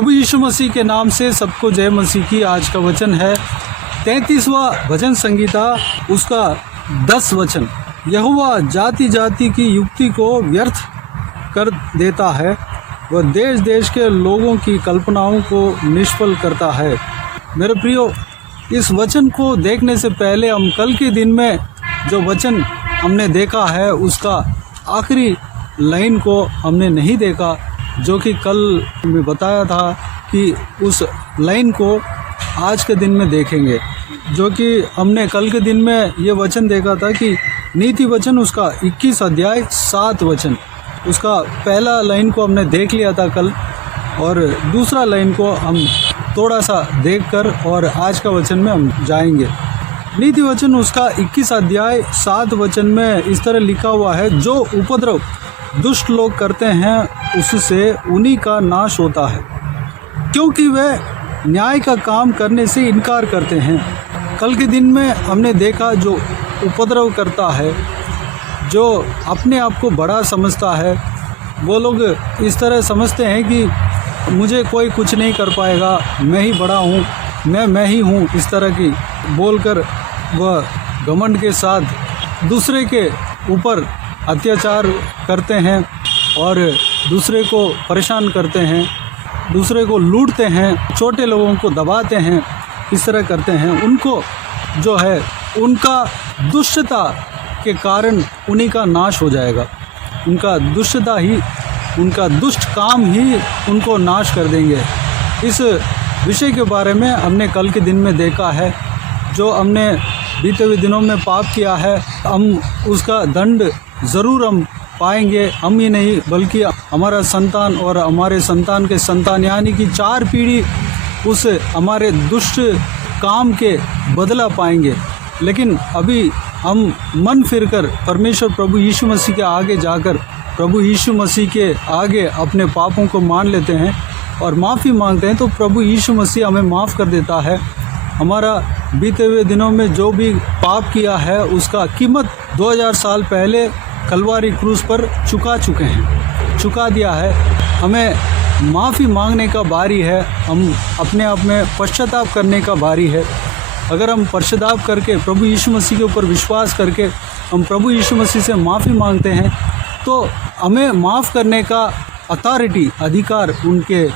प्रभु यीशु मसीह के नाम से सबको जय मसीह की। आज का वचन है 33वां भजन संगीता, उसका 10 वचन। यहोवा जाति जाति की युक्ति को व्यर्थ कर देता है, वह देश देश के लोगों की कल्पनाओं को निष्फल करता है। मेरे प्रियो, इस वचन को देखने से पहले हम कल के दिन में जो वचन हमने देखा है उसका आखिरी लाइन को हमने नहीं देखा, जो कि कल में बताया था कि उस लाइन को आज के दिन में देखेंगे। जो कि हमने कल के दिन में ये वचन देखा था कि नीति वचन उसका 21 अध्याय 7 वचन, उसका पहला लाइन को हमने देख लिया था कल, और दूसरा लाइन को हम थोड़ा सा देखकर और आज का वचन में हम जाएंगे। नीति वचन उसका 21 अध्याय 7 वचन में इस तरह लिखा हुआ है, जो उपद्रव दुष्ट लोग करते हैं उससे उन्हीं का नाश होता है, क्योंकि वे न्याय का काम करने से इनकार करते हैं। कल के दिन में हमने देखा जो उपद्रव करता है, जो अपने आप को बड़ा समझता है, वो लोग इस तरह समझते हैं कि मुझे कोई कुछ नहीं कर पाएगा, मैं ही बड़ा हूँ, मैं ही हूँ, इस तरह की बोलकर वह घमंड के साथ दूसरे के ऊपर अत्याचार करते हैं और दूसरे को परेशान करते हैं, दूसरे को लूटते हैं, छोटे लोगों को दबाते हैं, इस तरह करते हैं। उनको जो है उनका दुष्टता के कारण उन्हीं का नाश हो जाएगा। उनका दुष्टता ही, उनका दुष्ट काम ही उनको नाश कर देंगे। इस विषय के बारे में हमने कल के दिन में देखा है। जो हमने बीते हुए दिनों में पाप किया है, हम उसका दंड ज़रूर हम पाएंगे। हम ही नहीं बल्कि हमारा संतान और हमारे संतान के संतान, यानी कि 4 पीढ़ी उस हमारे दुष्ट काम के बदला पाएंगे। लेकिन अभी हम मन फिरकर परमेश्वर प्रभु यीशु मसीह के आगे जाकर प्रभु यीशु मसीह के आगे अपने पापों को मान लेते हैं और माफ़ी मांगते हैं, तो प्रभु यीशु मसीह हमें माफ़ कर देता है। हमारा बीते हुए दिनों में जो भी पाप किया है उसका कीमत 2000 साल पहले कलवारी क्रूस पर चुका दिया है। हमें माफ़ी मांगने का बारी है, हम अपने आप में पश्चाताप करने का बारी है। अगर हम पश्चाताप करके प्रभु यीशु मसीह के ऊपर विश्वास करके हम प्रभु यीशु मसीह से माफ़ी मांगते हैं, तो हमें माफ़ करने का अथॉरिटी, अधिकार उनके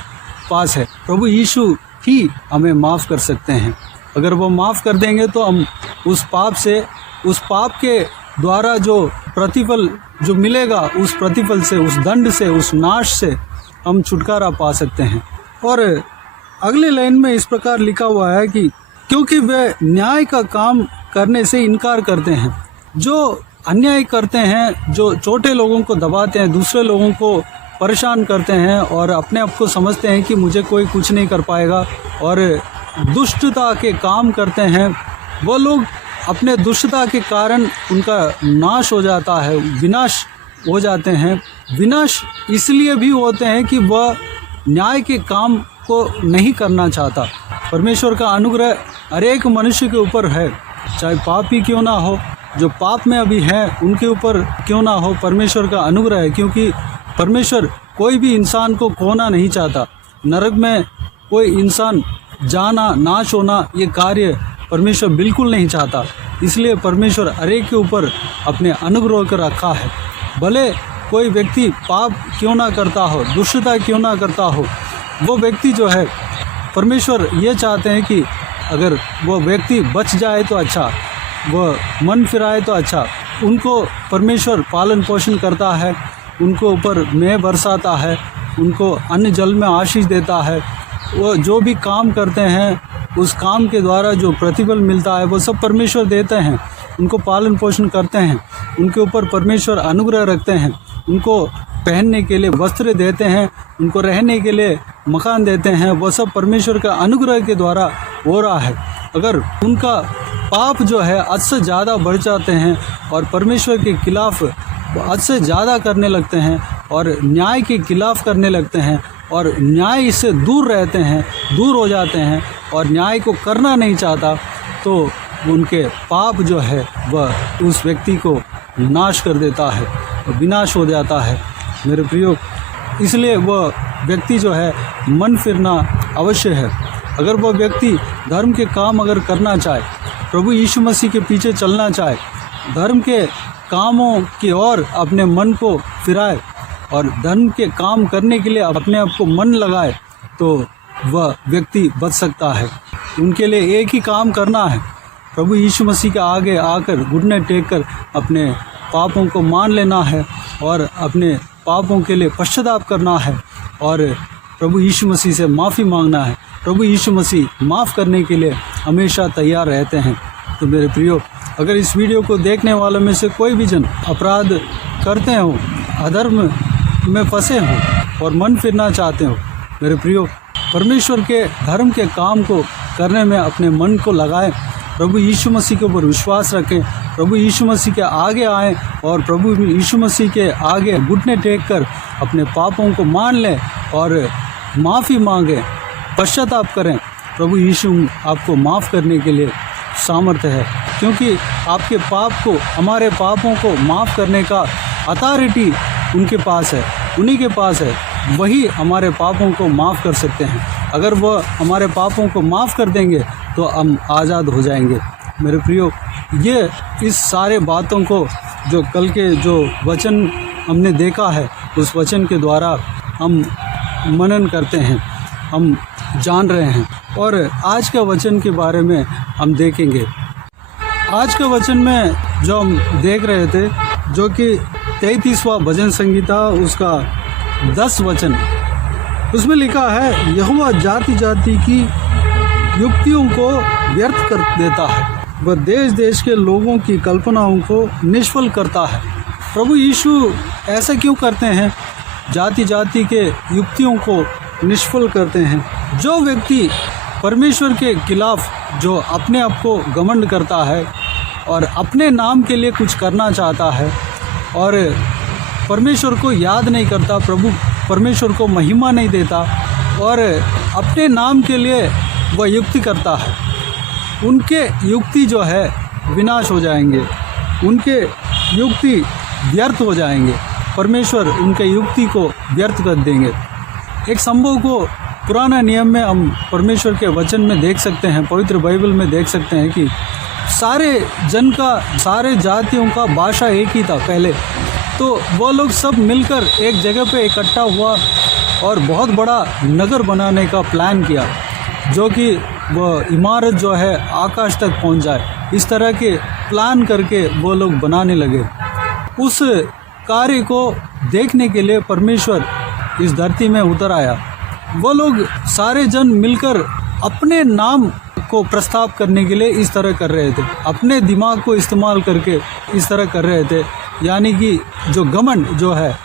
पास है। प्रभु यीशु ही हमें माफ़ कर सकते हैं। अगर वो माफ़ कर देंगे तो हम उस पाप के द्वारा जो प्रतिफल जो मिलेगा, उस प्रतिफल से, उस दंड से, उस नाश से हम छुटकारा पा सकते हैं। और अगले लाइन में इस प्रकार लिखा हुआ है कि क्योंकि वे न्याय का काम करने से इनकार करते हैं। जो अन्याय करते हैं, जो छोटे लोगों को दबाते हैं, दूसरे लोगों को परेशान करते हैं और अपने आप को समझते हैं कि मुझे कोई कुछ नहीं कर पाएगा और दुष्टता के काम करते हैं, वो लोग अपने दुष्टता के कारण उनका नाश हो जाता है, विनाश हो जाते हैं। विनाश इसलिए भी होते हैं कि वह न्याय के काम को नहीं करना चाहता। परमेश्वर का अनुग्रह हर एक मनुष्य के ऊपर है, चाहे पापी क्यों ना हो, जो पाप में अभी हैं उनके ऊपर क्यों ना हो, परमेश्वर का अनुग्रह है। क्योंकि परमेश्वर कोई भी इंसान को खोना नहीं चाहता। नरक में कोई इंसान जाना, नाश होना, ये कार्य परमेश्वर बिल्कुल नहीं चाहता। इसलिए परमेश्वर हर एक के ऊपर अपने अनुग्रह कर रखा है। भले कोई व्यक्ति पाप क्यों ना करता हो, दुष्टता क्यों ना करता हो, वो व्यक्ति जो है, परमेश्वर ये चाहते हैं कि अगर वो व्यक्ति बच जाए तो अच्छा, वह मन फिराए तो अच्छा। उनको परमेश्वर पालन पोषण करता है, उनको ऊपर मेह बरसाता है, उनको अन्न जल में आशीष देता है। वो जो भी काम करते हैं उस काम के द्वारा जो प्रतिफल मिलता है वो सब परमेश्वर देते हैं। उनको पालन पोषण करते हैं, उनके ऊपर परमेश्वर अनुग्रह रखते हैं, उनको पहनने के लिए वस्त्र देते हैं, उनको रहने के लिए मकान देते हैं। वो सब परमेश्वर का अनुग्रह के द्वारा हो रहा है। अगर उनका पाप जो है हद से ज़्यादा बढ़ जाते हैं और परमेश्वर के खिलाफ हद से ज़्यादा करने लगते हैं और न्याय के खिलाफ करने लगते हैं और न्याय इससे दूर रहते हैं, दूर हो जाते हैं और न्याय को करना नहीं चाहता, तो उनके पाप जो है वह उस व्यक्ति को नाश कर देता है, विनाश हो जाता है। मेरे प्रियो, इसलिए वह व्यक्ति जो है मन फिरना अवश्य है। अगर वह व्यक्ति धर्म के काम अगर करना चाहे, प्रभु यीशु मसीह के पीछे चलना चाहे, धर्म के कामों की ओर अपने मन को फिराए और धर्म के काम करने के लिए अपने आप को मन लगाए, तो वह व्यक्ति बच सकता है। उनके लिए एक ही काम करना है, प्रभु यीशु मसीह के आगे आकर घुटने टेक कर अपने पापों को मान लेना है और अपने पापों के लिए पश्चाताप करना है और प्रभु यीशु मसीह से माफ़ी मांगना है। प्रभु यीशु मसीह माफ़ करने के लिए हमेशा तैयार रहते हैं। तो मेरे प्रियो, अगर इस वीडियो को देखने वालों में से कोई भी जन अपराध करते हो, अधर्म में फंसे हो और मन फिरना चाहते हो, मेरे प्रियो, परमेश्वर के धर्म के काम को करने में अपने मन को लगाएं, प्रभु यीशु मसीह के ऊपर विश्वास रखें, प्रभु यीशु मसीह के आगे आएं और प्रभु यीशु मसीह के आगे घुटने टेक कर अपने पापों को मान लें और माफ़ी मांगें, पश्चाताप करें। प्रभु यीशु आपको माफ़ करने के लिए सामर्थ्य है, क्योंकि आपके पाप को, हमारे पापों को माफ़ करने का अथॉरिटी उनके पास है, उन्हीं के पास है। वही हमारे पापों को माफ़ कर सकते हैं। अगर वह हमारे पापों को माफ़ कर देंगे तो हम आज़ाद हो जाएंगे। मेरे प्रियो, ये इस सारे बातों को जो कल के जो वचन हमने देखा है, उस वचन के द्वारा हम मनन करते हैं, हम जान रहे हैं। और आज के वचन के बारे में हम देखेंगे। आज के वचन में जो हम देख रहे थे, जो कि 33वां भजन संगीता उसका 10 वचन, उसमें लिखा है, यहोवा जाति जाति की युक्तियों को व्यर्थ कर देता है, वह देश देश के लोगों की कल्पनाओं को निष्फल करता है। प्रभु यीशु ऐसा क्यों करते हैं? जाति जाति के युक्तियों को निष्फल करते हैं। जो व्यक्ति परमेश्वर के खिलाफ जो अपने आप को घमंड करता है और अपने नाम के लिए कुछ करना चाहता है और परमेश्वर को याद नहीं करता, प्रभु परमेश्वर को महिमा नहीं देता और अपने नाम के लिए वह युक्ति करता है, उनके युक्ति जो है विनाश हो जाएंगे, उनके युक्ति व्यर्थ हो जाएंगे। परमेश्वर उनके युक्ति को व्यर्थ कर देंगे। एक संभव को पुराना नियम में हम परमेश्वर के वचन में देख सकते हैं, पवित्र बाइबल में देख सकते हैं कि सारे जन का, सारे जातियों का भाषा एक ही था पहले। तो वो लोग सब मिलकर एक जगह पे इकट्ठा हुआ और बहुत बड़ा नगर बनाने का प्लान किया, जो कि वह इमारत जो है आकाश तक पहुंच जाए। इस तरह के प्लान करके वो लोग बनाने लगे। उस कार्य को देखने के लिए परमेश्वर इस धरती में उतर आया। वो लोग सारे जन मिलकर अपने नाम को प्रस्ताव करने के लिए इस तरह कर रहे थे, अपने दिमाग को इस्तेमाल करके इस तरह कर रहे थे। यानी कि जो घमंड जो है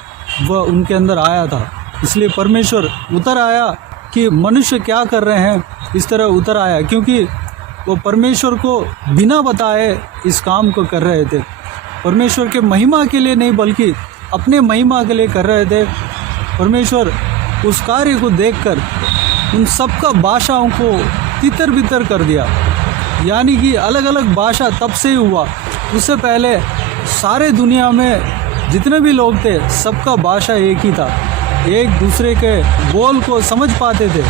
वह उनके अंदर आया था। इसलिए परमेश्वर उतर आया कि मनुष्य क्या कर रहे हैं, इस तरह उतर आया, क्योंकि वो परमेश्वर को बिना बताए इस काम को कर रहे थे। परमेश्वर के महिमा के लिए नहीं, बल्कि अपने महिमा के लिए कर रहे थे। परमेश्वर उस कार्य को देखकर उन सबका भाषाओं को तितर बितर कर दिया। यानी कि अलग अलग भाषा तब से ही हुआ। उससे पहले सारे दुनिया में जितने भी लोग थे, सबका भाषा एक ही था, एक दूसरे के बोल को समझ पाते थे।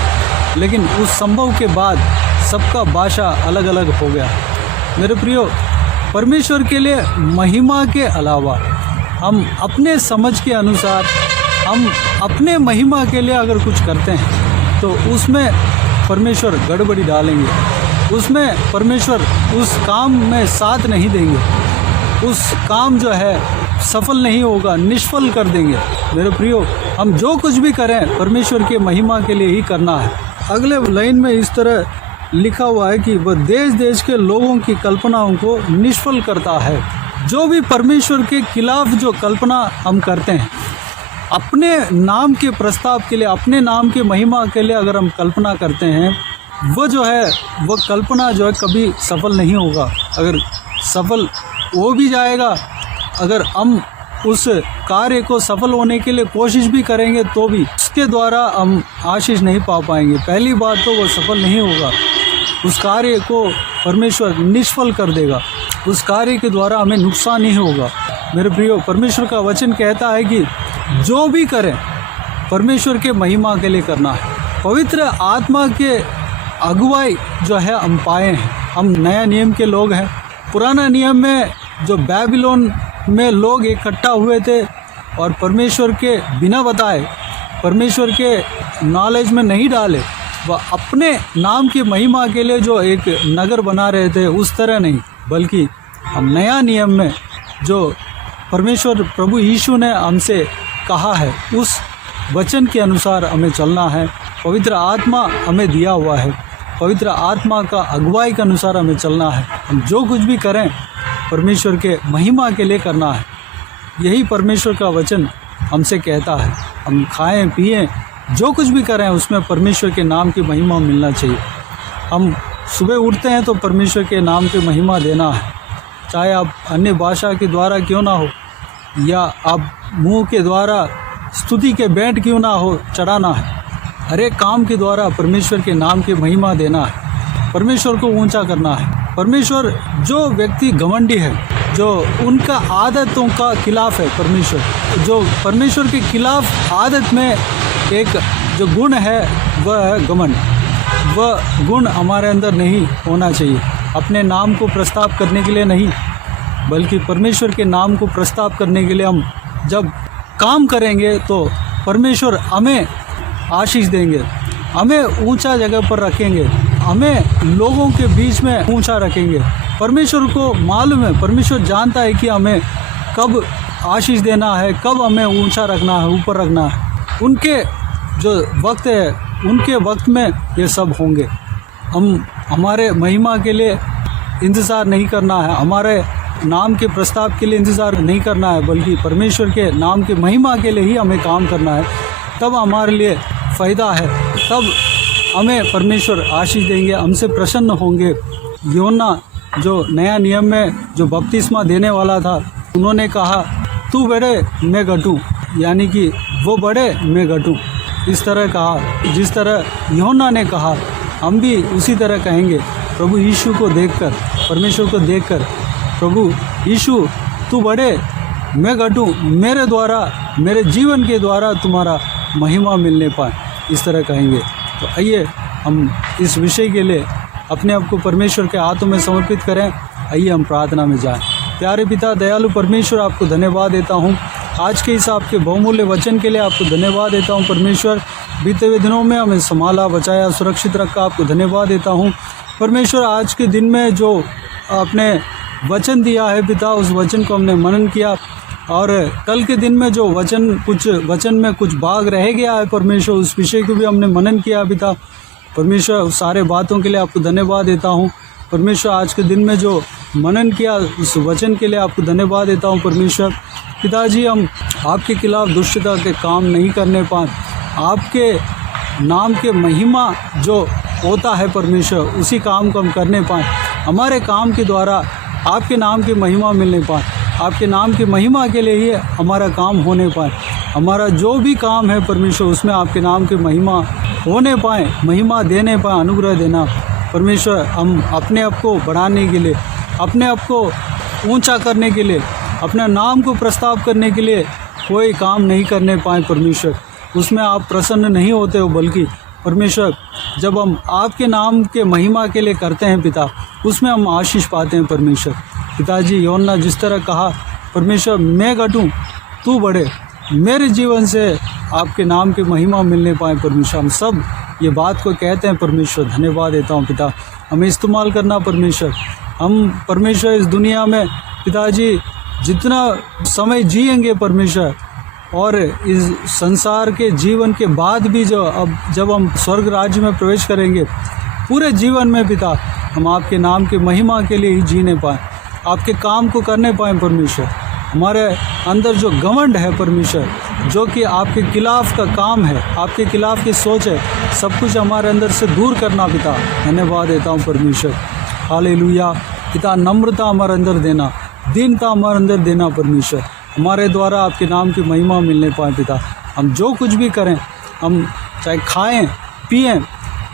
लेकिन उस संभव के बाद सबका भाषा अलग अलग हो गया। मेरे प्रियो, परमेश्वर के लिए महिमा के अलावा हम अपने समझ के अनुसार, हम अपने महिमा के लिए अगर कुछ करते हैं तो उसमें परमेश्वर गड़बड़ी डालेंगे, उसमें परमेश्वर उस काम में साथ नहीं देंगे, उस काम जो है सफल नहीं होगा, निष्फल कर देंगे। मेरे प्रियो, हम जो कुछ भी करें परमेश्वर के महिमा के लिए ही करना है। अगले लाइन में इस तरह लिखा हुआ है कि वह देश देश के लोगों की कल्पनाओं को निष्फल करता है। जो भी परमेश्वर के खिलाफ जो कल्पना हम करते हैं, अपने नाम के प्रस्ताव के लिए, अपने नाम के महिमा के लिए अगर हम कल्पना करते हैं, वो जो है वो कल्पना जो है कभी सफल नहीं होगा। अगर सफल हो भी जाएगा, अगर हम उस कार्य को सफल होने के लिए कोशिश भी करेंगे तो भी उसके द्वारा हम आशीष नहीं पा पाएंगे। पहली बात तो वो सफल नहीं होगा, उस कार्य को परमेश्वर निष्फल कर देगा, उस कार्य के द्वारा हमें नुकसान नहीं होगा। मेरे प्रियो, परमेश्वर का वचन कहता है कि जो भी करें परमेश्वर के महिमा के लिए करना है। पवित्र आत्मा के अगुवाई जो है हम पाए हैं। हम नया नियम के लोग हैं। पुराना नियम में जो बेबीलोन में लोग इकट्ठा हुए थे और परमेश्वर के बिना बताए, परमेश्वर के नॉलेज में नहीं डाले, वह अपने नाम की महिमा के लिए जो एक नगर बना रहे थे, उस तरह नहीं, बल्कि हम नया नियम में जो परमेश्वर प्रभु यीशु ने हमसे कहा है, उस वचन के अनुसार हमें चलना है। पवित्र आत्मा हमें दिया हुआ है, पवित्र आत्मा का अगुवाई के अनुसार हमें चलना है। हम जो कुछ भी करें परमेश्वर के महिमा के लिए करना है। यही परमेश्वर का वचन हमसे कहता है। हम खाएं पिएं, जो कुछ भी करें उसमें परमेश्वर के नाम की महिमा मिलना चाहिए। हम सुबह उठते हैं तो परमेश्वर के नाम की महिमा देना है, चाहे आप अन्य भाषा के द्वारा क्यों ना हो, या आप मुंह के द्वारा स्तुति के भेंट क्यों ना हो चढ़ाना है। हर एक काम के द्वारा परमेश्वर के नाम की महिमा देना है, परमेश्वर को ऊंचा करना है। परमेश्वर, जो व्यक्ति घमंडी है, जो उनका आदतों का खिलाफ है, जो परमेश्वर के खिलाफ आदत में एक जो गुण है वह है घमंड। वह गुण हमारे अंदर नहीं होना चाहिए। अपने नाम को प्रस्ताव करने के लिए नहीं, बल्कि परमेश्वर के नाम को प्रस्ताव करने के लिए हम जब काम करेंगे तो परमेश्वर हमें आशीष देंगे, हमें ऊंचा जगह पर रखेंगे, हमें लोगों के बीच में ऊंचा रखेंगे। परमेश्वर को मालूम है, परमेश्वर जानता है कि हमें कब आशीष देना है, कब हमें ऊंचा रखना है, ऊपर रखना है। उनके जो वक्त है, उनके वक्त में ये सब होंगे। हम हमारे महिमा के लिए इंतज़ार नहीं करना है, हमारे नाम के प्रस्ताव के लिए इंतज़ार नहीं करना है, बल्कि परमेश्वर के नाम की महिमा के लिए ही हमें काम करना है। तब हमारे लिए फ़ायदा है, तब हमें परमेश्वर आशीष देंगे, हमसे प्रसन्न होंगे। यूहन्ना जो नया नियम में जो बपतिस्मा देने वाला था, उन्होंने कहा, तू बढ़े मैं घटूं, यानी कि वो बढ़े मैं घटूं। इस तरह कहा, जिस तरह यूहन्ना ने कहा, हम भी उसी तरह कहेंगे। प्रभु यीशु को देखकर, परमेश्वर को देखकर, प्रभु यीशु तू बढ़े मैं घटूं, मेरे द्वारा, मेरे जीवन के द्वारा तुम्हारा महिमा मिलने पाए, इस तरह कहेंगे। तो आइए हम इस विषय के लिए अपने आप को परमेश्वर के हाथों में समर्पित करें। आइए हम प्रार्थना में जाएं। प्यारे पिता दयालु परमेश्वर, आपको धन्यवाद देता हूं आज के इस आपके बहुमूल्य वचन के लिए। आपको धन्यवाद देता हूं परमेश्वर, बीते हुए दिनों में हमें संभाला, बचाया, सुरक्षित रखा। आपको धन्यवाद देता हूं परमेश्वर, आज के दिन में जो आपने वचन दिया है पिता, उस वचन को हमने मनन किया, और कल के दिन में जो वचन में कुछ भाग रह गया है परमेश्वर, उस विषय को भी हमने मनन किया पिता। परमेश्वर, उस सारे बातों के लिए आपको धन्यवाद देता हूं परमेश्वर। आज के दिन में जो मनन किया उस वचन के लिए आपको धन्यवाद देता हूं परमेश्वर। पिताजी, हम आपके खिलाफ दुष्टता के काम नहीं करने पाए, आपके नाम के महिमा जो होता है परमेश्वर, उसी काम को हम करने पाएँ। हमारे काम के द्वारा आपके नाम की महिमा मिलने पाए, आपके नाम की महिमा के लिए ही हमारा काम होने पाए। हमारा जो भी काम है परमेश्वर, उसमें आपके नाम की महिमा होने पाए, महिमा देने पाए, अनुग्रह देना परमेश्वर। हम अपने आप को बढ़ाने के लिए, अपने आप को ऊंचा करने के लिए, अपने नाम को प्रस्ताव करने के लिए कोई काम नहीं करने पाए परमेश्वर, उसमें आप प्रसन्न नहीं होते हो, बल्कि परमेश्वर जब हम आपके नाम के महिमा के लिए करते हैं पिता, उसमें हम आशीष पाते हैं परमेश्वर। पिताजी, यूहन्ना जिस तरह कहा परमेश्वर, मैं घटूं तू बढ़े, मेरे जीवन से आपके नाम की महिमा मिलने पाए परमेश्वर। हम सब ये बात को कहते हैं परमेश्वर। धन्यवाद देता हूँ पिता, हमें इस्तेमाल करना परमेश्वर। हम परमेश्वर इस दुनिया में पिताजी जितना समय जिएंगे परमेश्वर, और इस संसार के जीवन के बाद भी जब हम स्वर्ग राज्य में प्रवेश करेंगे, पूरे जीवन में पिता हम आपके नाम की महिमा के लिए ही जीने पाएँ, आपके काम को करने पाएँ परमेश्वर। हमारे अंदर जो घमंड है परमेश्वर, जो कि आपके खिलाफ का काम है, आपके खिलाफ की सोच है, सब कुछ हमारे अंदर से दूर करना पिता। धन्यवाद देता हूँ परमेश्वर। हालेलुया पिता, नम्रता हमारे अंदर देना, दीनता हमारे अंदर देना परमेश्वर। हमारे द्वारा आपके नाम की महिमा मिलने पाए पिता। हम जो कुछ भी करें, हम चाहे खाएं पिएं,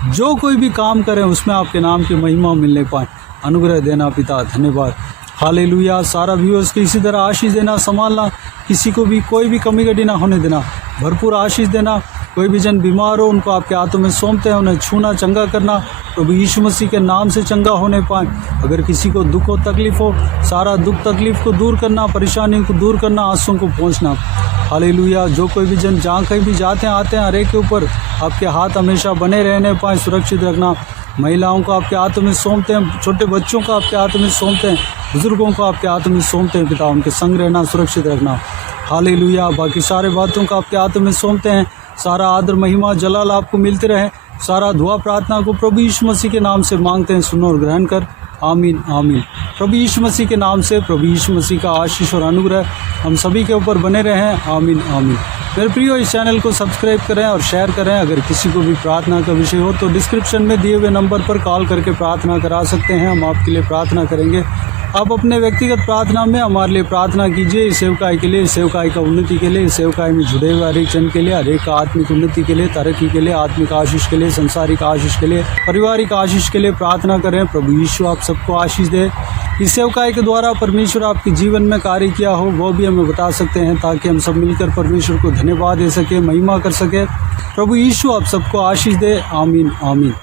जो कोई भी काम करें, उसमें आपके नाम की महिमा मिलने पाए, अनुग्रह देना पिता। धन्यवाद। हालेलुया। सारा व्यूअर्स को इसी तरह आशीष देना, संभालना, किसी को भी कोई भी कमी घटी ना होने देना। भरपूर आशीष देना। कोई भी जन बीमार हो उनको आपके हाथों में सौंपते हैं, उन्हें छूना, चंगा करना प्रभु यीशु मसीह के नाम से चंगा होने पाए। अगर किसी को दुख हो, तकलीफ हो, सारा दुख तकलीफ को दूर करना, परेशानी को दूर करना, आंसुओं को पहुँचना। हालेलुया। जो कोई भी जन जहाँ कहीं भी जाते हैं आते हैं, हर एक के ऊपर आपके हाथ हमेशा बने रहने पाए, सुरक्षित रखना। महिलाओं को आपके हाथों में सौंपते हैं, छोटे बच्चों को आपके हाथों में सौंपते हैं, बुजुर्गों को आपके हाथों में सौंपते हैं पिता, उनके संग रहना, सुरक्षित रखना। हालेलुया। बाकी सारे बातों को आपके हाथों में सौंपते हैं। सारा आदर महिमा जलाल आपको मिलते रहे। सारा दुआ प्रार्थना को प्रभु यीशु मसीह के नाम से मांगते हैं, सुनो और ग्रहण कर। आमीन आमीन। प्रभु यीशु मसीह के नाम से प्रभु यीशु मसीह का आशीष और अनुग्रह हम सभी के ऊपर बने रहें। आमीन आमीन। मेरे प्रियो, इस चैनल को सब्सक्राइब करें और शेयर करें। अगर किसी को भी प्रार्थना का विषय हो तो डिस्क्रिप्शन में दिए हुए नंबर पर कॉल करके प्रार्थना करा सकते हैं, हम आपके लिए प्रार्थना करेंगे। आप अपने व्यक्तिगत प्रार्थना में हमारे लिए प्रार्थना कीजिए, इस सेवकाई के लिए, इस सेवकाई का उन्नति के लिए, इस सेवकाई में जुड़े हुए हर एक जन के लिए, हर एक आत्मिक उन्नति के लिए, तरक्की के लिए, आत्मिक आशीष के लिए, संसारिक आशीष के लिए, पारिवारिक आशीष के लिए प्रार्थना करें। प्रभु यीशु आप सबको आशीष दे। इस सेवकाई के द्वारा परमेश्वर आपके जीवन में कार्य किया हो वो भी हमें बता सकते हैं, ताकि हम सब मिलकर परमेश्वर को धन्यवाद दे सके, महिमा कर सके। प्रभु यीशु आप सबको आशीष दे। आमीन आमीन।